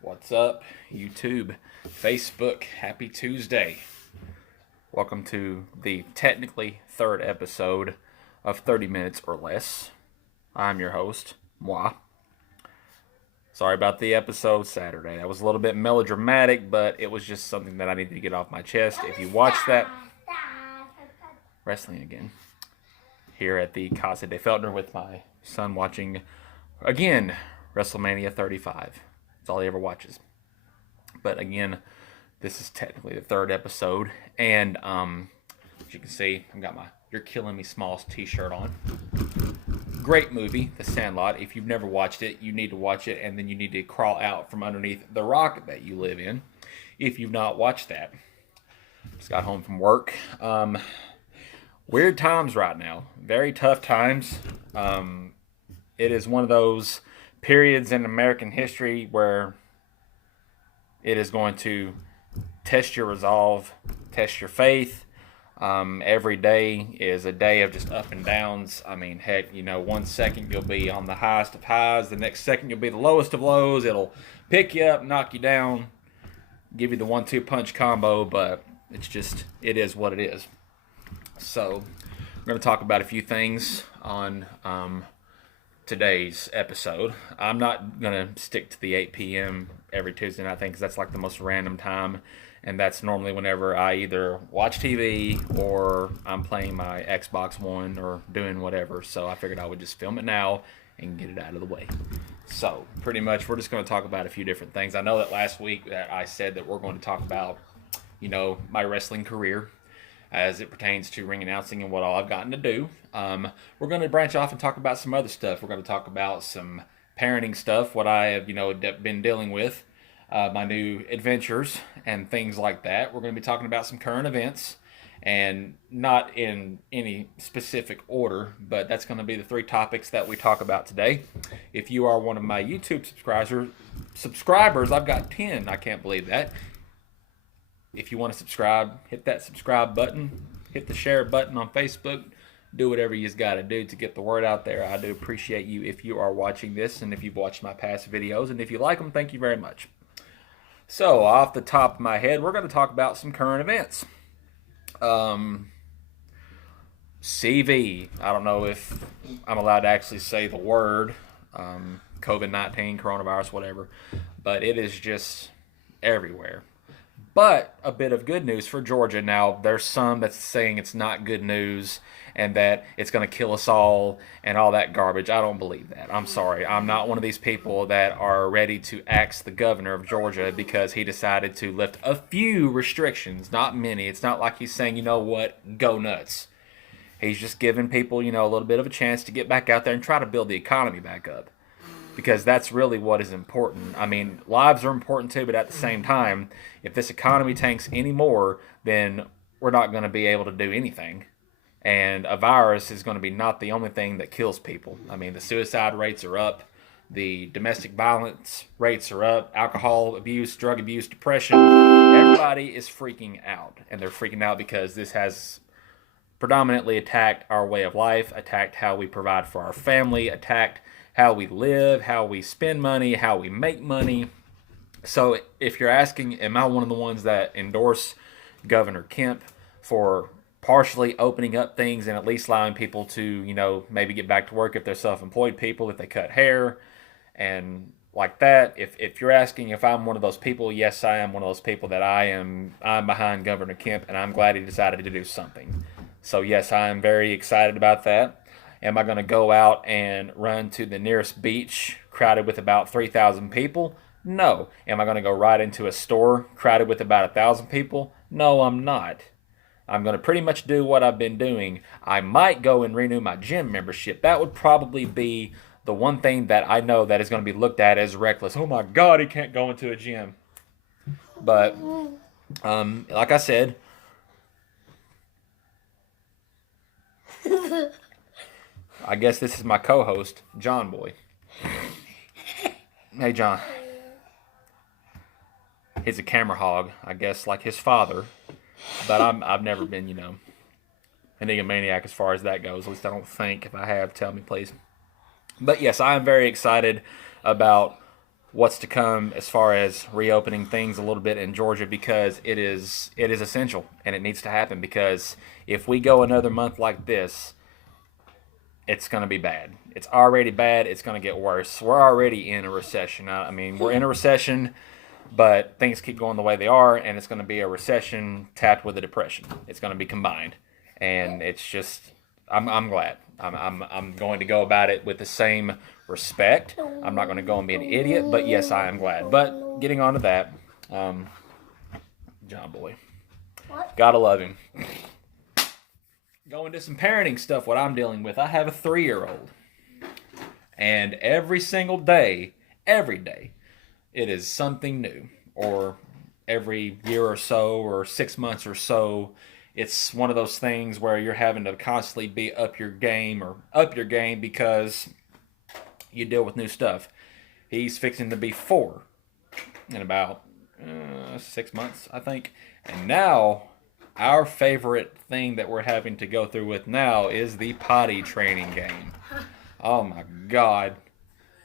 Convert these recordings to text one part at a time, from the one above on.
What's up, YouTube, Facebook? Happy Tuesday. Welcome to the technically third episode of 30 Minutes or Less. I'm your host, Moi. Sorry about the episode Saturday. That was a little bit melodramatic, but it was just something that I needed to get off my chest. If you watched that, wrestling again, here at the Casa de Feltner with my son watching, again, WrestleMania 35. That's all he ever watches. But again, this is technically the third episode, and as you can see, I've got my "You're Killing Me" Smalls t-shirt on. Great movie, The Sandlot. If you've never watched it, you need to watch it, and then you need to crawl out from underneath the rock that you live in if you've not watched that. Just got home from work. Weird times right now. Very tough times. It is one of those periods in American history where it is going to test your resolve, test your faith. Every day is a day of just up and downs. I mean, heck, 1 second you'll be on the highest of highs, the next second you'll be the lowest of lows. It'll pick you up, knock you down, give you the 1-2 punch combo, but it is what it is. So, we're going to talk about a few things on today's episode. I'm not going to stick to the 8 p.m. every Tuesday night thing because that's like the most random time. And that's normally whenever I either watch TV or I'm playing my Xbox One or doing whatever. So I figured I would just film it now and get it out of the way. So pretty much we're just going to talk about a few different things. I know that last week that I said that we're going to talk about, my wrestling career as it pertains to ring announcing and what all I've gotten to do. We're going to branch off and talk about some other stuff. We're going to talk about some parenting stuff, what I have, been dealing with, my new adventures and things like that. We're going to be talking about some current events, and not in any specific order, but that's going to be the three topics that we talk about today. If you are one of my YouTube subscribers, I've got 10. I can't believe that. If you want to subscribe, hit that subscribe button, hit the share button on Facebook, do whatever you've got to do to get the word out there. I do appreciate you if you are watching this and if you've watched my past videos, and if you like them, thank you very much. So, off the top of my head, we're going to talk about some current events. CV, I don't know if I'm allowed to actually say the word, COVID-19, coronavirus, whatever, but it is just everywhere. But a bit of good news for Georgia. Now, there's some that's saying it's not good news and that it's going to kill us all and all that garbage. I don't believe that. I'm sorry. I'm not one of these people that are ready to axe the governor of Georgia because he decided to lift a few restrictions, not many. It's not like he's saying, you know what, go nuts. He's just giving people, a little bit of a chance to get back out there and try to build the economy back up. Because that's really what is important. I mean, lives are important too, but at the same time, if this economy tanks anymore, then we're not going to be able to do anything. And a virus is going to be not the only thing that kills people. I mean, the suicide rates are up, the domestic violence rates are up, alcohol abuse, drug abuse, depression. Everybody is freaking out. And they're freaking out because this has predominantly attacked our way of life, attacked how we provide for our family, attacked how we live, how we spend money, how we make money. So if you're asking, am I one of the ones that endorse Governor Kemp for partially opening up things and at least allowing people to, maybe get back to work if they're self-employed people, if they cut hair and like that? If you're asking if I'm one of those people, yes, I am one of those people that I'm behind Governor Kemp, and I'm glad he decided to do something. So yes, I am very excited about that. Am I going to go out and run to the nearest beach crowded with about 3,000 people? No. Am I going to go right into a store crowded with about 1,000 people? No, I'm not. I'm going to pretty much do what I've been doing. I might go and renew my gym membership. That would probably be the one thing that I know that is going to be looked at as reckless. Oh my God, he can't go into a gym. But, like I said, I guess this is my co-host, John Boy. Hey, John. He's a camera hog, I guess, like his father. But I've never been, an egomaniac as far as that goes. At least I don't think. If I have, tell me, please. But yes, I am very excited about what's to come as far as reopening things a little bit in Georgia, because it is essential and it needs to happen, because if we go another month like this, it's going to be bad. It's already bad. It's going to get worse. We're already in a recession. I mean, we're in a recession, but things keep going the way they are, and it's going to be a recession tapped with a depression. It's going to be combined, and it's just I'm glad. I'm going to go about it with the same respect. I'm not going to go and be an idiot, but yes, I am glad. But getting on to that, John Boy, gotta love him. Going to some parenting stuff, what I'm dealing with. I have a 3-year-old. And every single day, every day, it is something new. Or every year or so, or 6 months or so, it's one of those things where you're having to constantly be up your game because you deal with new stuff. He's fixing to be 4 in about 6 months, I think. And now, our favorite thing that we're having to go through with now is the potty training game. Oh my God.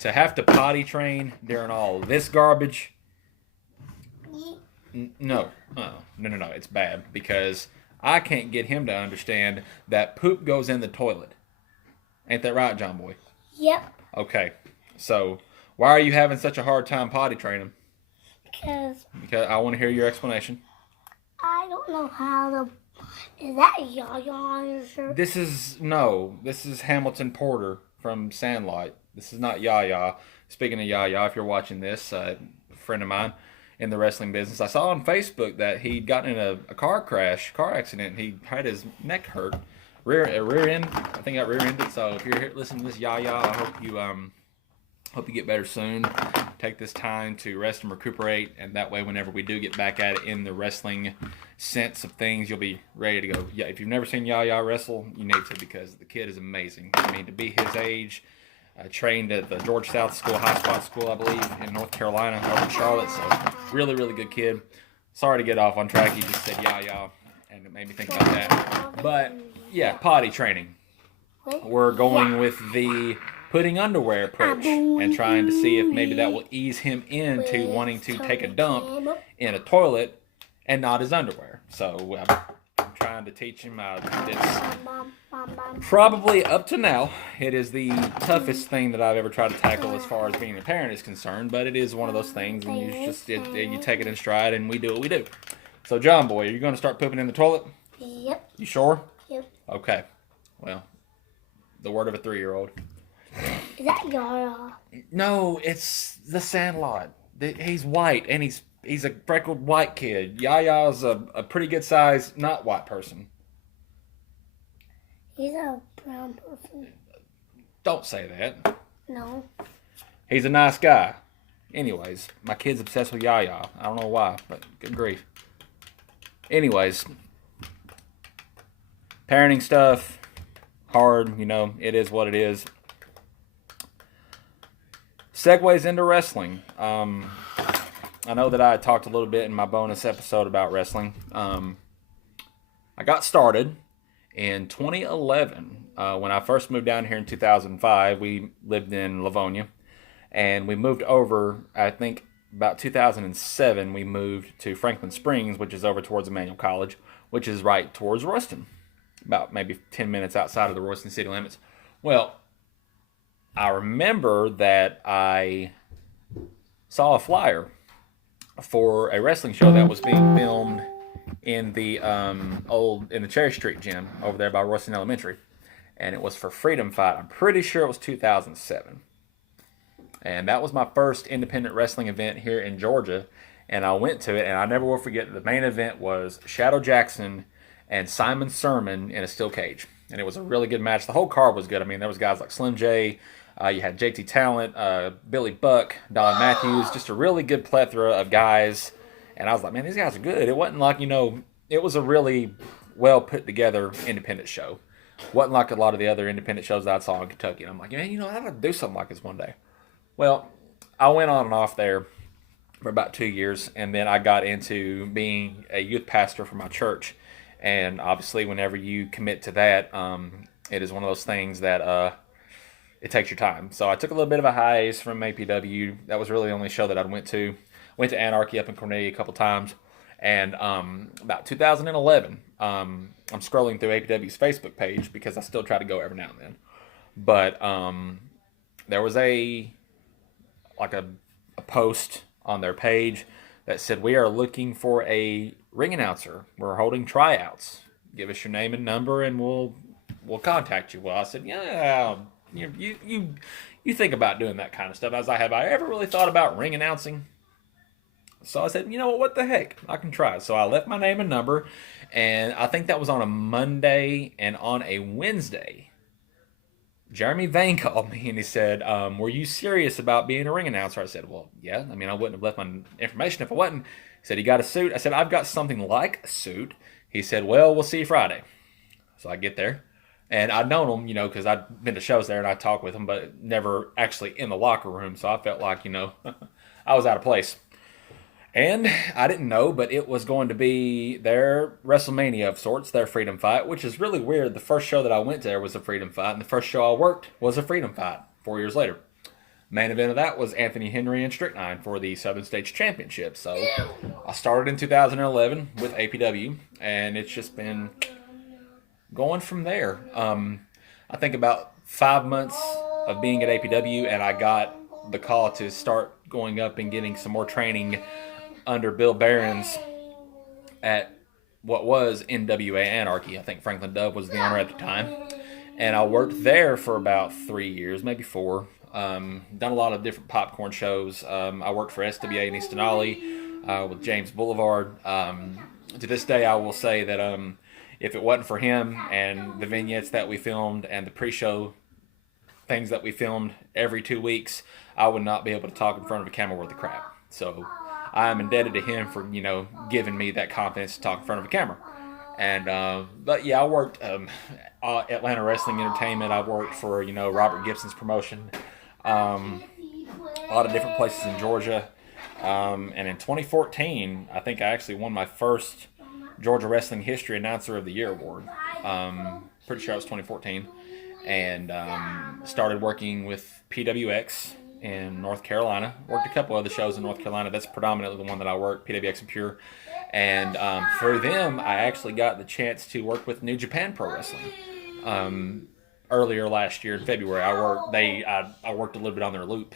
To have to potty train during all this garbage. No. No. It's bad, because I can't get him to understand that poop goes in the toilet. Ain't that right, John Boy? Yep. Okay. So, why are you having such a hard time potty training? Because I want to hear your explanation. I don't know how to. Is that Yaya on your shirt? This is Hamilton Porter from Sandlot. This is not Yaya. Speaking of Yaya, if you're watching this, a friend of mine in the wrestling business, I saw on Facebook that he'd gotten in a car accident. He had his neck hurt, rear end. I think he got rear-ended. So if you're here listening to this, Yaya, I hope you get better soon. Take this time to rest and recuperate, and that way whenever we do get back at it in the wrestling sense of things, you'll be ready to go. Yeah, if you've never seen Yaya wrestle, you need to, because the kid is amazing. I mean, to be his age, trained at the George South School, High Spot School, I believe, in North Carolina, over in Charlotte, so really, really good kid. Sorry to get off on track, he just said Yaya, and it made me think about that. But, yeah, potty training. We're going with the putting underwear approach and trying to see if maybe that will ease him into wanting to take a dump in a toilet and not his underwear. So I'm trying to teach him. It's probably up to now, it is the toughest thing that I've ever tried to tackle as far as being a parent is concerned, but it is one of those things, and you take it in stride, and we do what we do. So John Boy, are you going to start pooping in the toilet? Yep. You sure? Yep. Okay. Well, the word of a 3-year-old. Is that Yaya? No, it's the Sandlot. He's white, and he's a freckled white kid. Yaya's a pretty good size not white person. He's a brown person. Don't say that. No. He's a nice guy. Anyways, my kid's obsessed with Yaya. I don't know why, but good grief. Anyways, parenting stuff, hard, it is what it is. Segues into wrestling. I know that I talked a little bit in my bonus episode about wrestling. I got started in 2011. When I first moved down here in 2005, we lived in Livonia. And we moved over, I think, about 2007, we moved to Franklin Springs, which is over towards Emmanuel College, which is right towards Royston. About maybe 10 minutes outside of the Royston city limits. Well, I remember that I saw a flyer for a wrestling show that was being filmed in the in the Cherry Street gym over there by Royston Elementary, and it was for Freedom Fight. I'm pretty sure it was 2007, and that was my first independent wrestling event here in Georgia. And I went to it, and I never will forget. The main event was Shadow Jackson and Simon Sermon in a steel cage, and it was a really good match. The whole card was good. I mean, there was guys like Slim J. You had JT Talent, Billy Buck, Don Matthews, just a really good plethora of guys. And I was like, man, these guys are good. It wasn't like, it was a really well put together independent show. Wasn't like a lot of the other independent shows that I saw in Kentucky. And I'm like, man, I'd like to do something like this one day. Well, I went on and off there for about 2 years, and then I got into being a youth pastor for my church. And obviously, whenever you commit to that, it is one of those things that it takes your time. So I took a little bit of a hiatus from APW. That was really the only show that I went to. Went to Anarchy up in Cornelia a couple times. And about 2011, I'm scrolling through APW's Facebook page because I still try to go every now and then. But there was a post on their page that said, "We are looking for a ring announcer. We're holding tryouts. Give us your name and number, and we'll contact you." Well, I said, "Yeah, you think about doing that kind of stuff." As have I ever really thought about ring announcing? So I said, you know what the heck, I can try. So I left my name and number, and I think that was on a Monday, and on a Wednesday, Jeremy Vane called me and he said, "Were you serious about being a ring announcer?" I said, "Well, yeah. I mean, I wouldn't have left my information if I wasn't." He said, "You got a suit?" I said, "I've got something like a suit." He said, "Well, we'll see you Friday." So I get there, and I'd known him, because I'd been to shows there and I talked with him, but never actually in the locker room. So I felt like, I was out of place. And I didn't know, but it was going to be their WrestleMania of sorts, their Freedom Fight, which is really weird. The first show that I went to there was a Freedom Fight, and the first show I worked was a Freedom Fight 4 years later. Main event of that was Anthony Henry and Strychnine for the Southern States Championship. So I started in 2011 with APW, and it's just been going from there. I think about 5 months of being at APW, and I got the call to start going up and getting some more training under Bill Behrens at what was NWA Anarchy. I think Franklin Dove was the owner at the time. And I worked there for about 3 years, maybe 4. Done a lot of different popcorn shows. I worked for SWA in East Denali with James Boulevard. To this day, I will say that if it wasn't for him and the vignettes that we filmed and the pre-show things that we filmed every 2 weeks, I would not be able to talk in front of a camera worth of crap. So I am indebted to him for, giving me that confidence to talk in front of a camera. And, but yeah, I worked Atlanta Wrestling Entertainment. I worked for, Robert Gibson's promotion. A lot of different places in Georgia. And in 2014, I think I actually won my first Georgia Wrestling History Announcer of the Year award. Pretty sure it was 2014. And started working with PWX in North Carolina. Worked a couple other shows in North Carolina. That's predominantly the one that I work, PWX and Pure. And through them, I actually got the chance to work with New Japan Pro Wrestling. Earlier last year in February, I worked a little bit on their loop.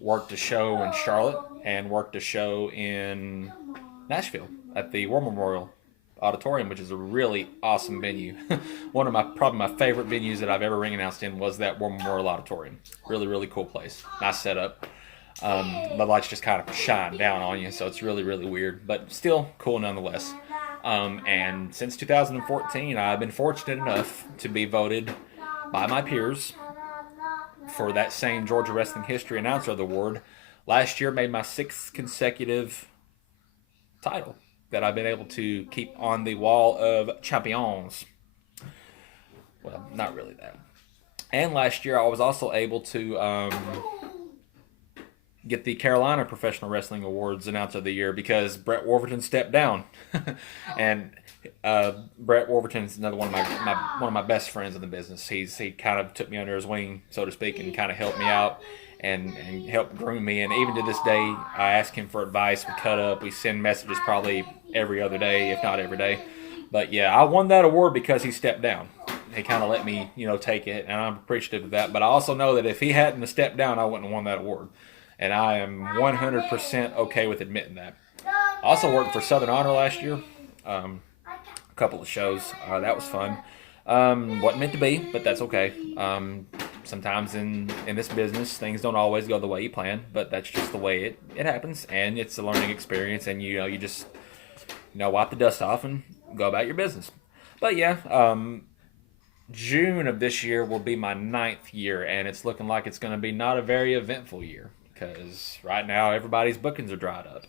Worked a show in Charlotte and worked a show in Nashville at the War Memorial Auditorium, which is a really awesome venue. One of probably my favorite venues that I've ever ring announced in was that War Memorial Auditorium. Really, really cool place. Nice setup. The lights just kind of shine down on you, so it's really, really weird, but still cool nonetheless. And since 2014, I've been fortunate enough to be voted by my peers for that same Georgia Wrestling History Announcer Award. Last year made my 6th consecutive title that I've been able to keep on the wall of champions. Well, not really that. And last year I was also able to get the Carolina Professional Wrestling Awards Announcer of the Year because Brett Warburton stepped down. And Brett Warburton's another one of my best friends in the business. He kind of took me under his wing, so to speak, and kind of helped me out and helped groom me. And even to this day, I ask him for advice. We cut up. We send messages probably every other day, if not every day. But yeah, I won that award because he stepped down. He kind of let me, take it, and I'm appreciative of that. But I also know that if he hadn't have stepped down, I wouldn't have won that award. And I am 100% okay with admitting that. I also worked for Southern Honor last year. A couple of shows. That was fun. Wasn't meant to be, but that's okay. Sometimes in this business, things don't always go the way you plan, but that's just the way it happens, and it's a learning experience, and you just wipe the dust off and go about your business. But yeah, June of this year will be my 9th year, and it's looking like it's going to be not a very eventful year because right now everybody's bookings are dried up.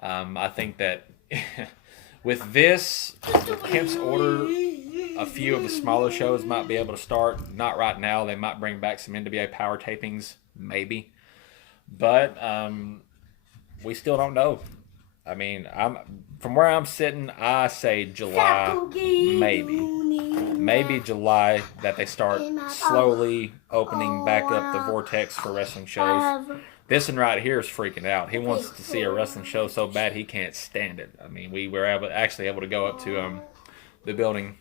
I think that with Kemp's order, a few of the smaller shows might be able to start. Not right now. They might bring back some NWA power tapings, maybe. But we still don't know. I mean, I'm from where I'm sitting. I say July, maybe July that they start slowly opening back up the vortex for wrestling shows. This one right here is freaking out. He wants to see a wrestling show so bad he can't stand it. I mean, we were actually able to go up to the building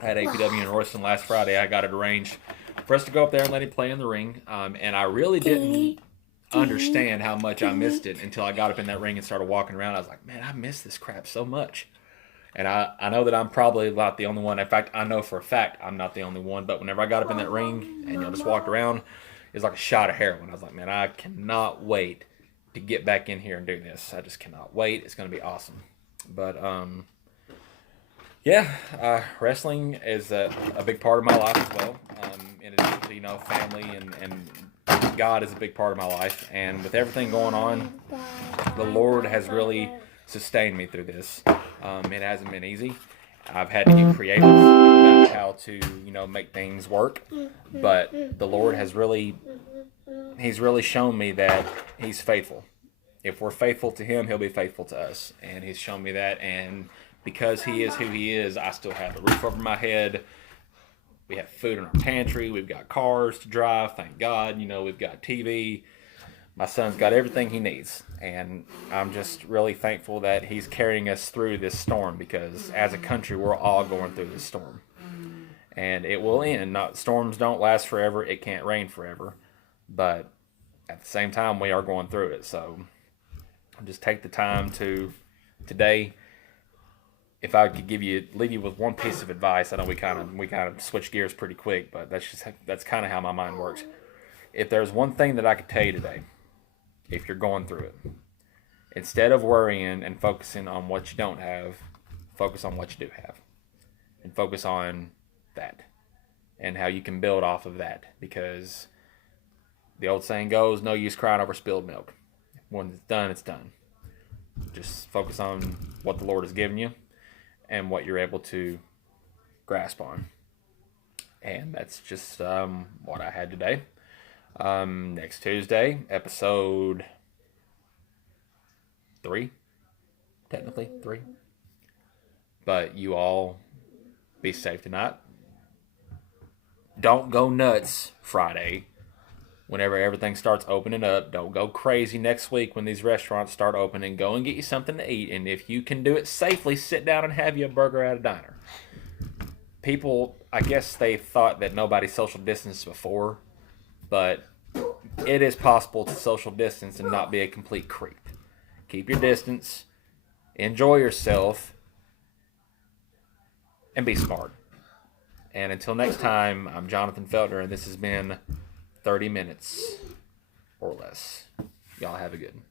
at APW in Royston last Friday. I got it arranged for us to go up there and let him play in the ring. And I really didn't understand how much I missed it until I got up in that ring and started walking around. I was like, man, I miss this crap so much. And I know that I'm probably not the only one. In fact, I know for a fact I'm not the only one. But whenever I got up in that ring and just walked around, it was like a shot of heroin. I was like, man, I cannot wait to get back in here and do this. I just cannot wait. It's going to be awesome. But yeah, wrestling is a big part of my life as well. In addition to family and God is a big part of my life. And with everything going on, the Lord has really sustained me through this. It hasn't been easy. I've had to get creative about how to make things work. But the Lord has He's really shown me that He's faithful. If we're faithful to Him, He'll be faithful to us. And He's shown me that. And because He is who He is, I still have a roof over my head. We have food in our pantry. We've got cars to drive. Thank God. We've got TV. My son's got everything he needs. And I'm just really thankful that He's carrying us through this storm, because as a country, we're all going through this storm. And it will end. Storms don't last forever. It can't rain forever. But at the same time, we are going through it. So just take the time to today. If I could leave you with one piece of advice, I know we kind of switch gears pretty quick, but that's kind of how my mind works. If there's one thing that I could tell you today, if you're going through it, instead of worrying and focusing on what you don't have, focus on what you do have, and focus on that and how you can build off of that. Because the old saying goes, "No use crying over spilled milk." When it's done, it's done. Just focus on what the Lord has given you and what you're able to grasp on. And that's just what I had today. Next Tuesday, episode 3. Technically 3. But you all be safe tonight. Don't go nuts Friday. Whenever everything starts opening up, don't go crazy next week when these restaurants start opening. Go and get you something to eat. And if you can do it safely, sit down and have you a burger at a diner. People, I guess they thought that nobody social distanced before. But it is possible to social distance and not be a complete creep. Keep your distance. Enjoy yourself. And be smart. And until next time, I'm Jonathan Feltner, and this has been 30 minutes or less. Y'all have a good one.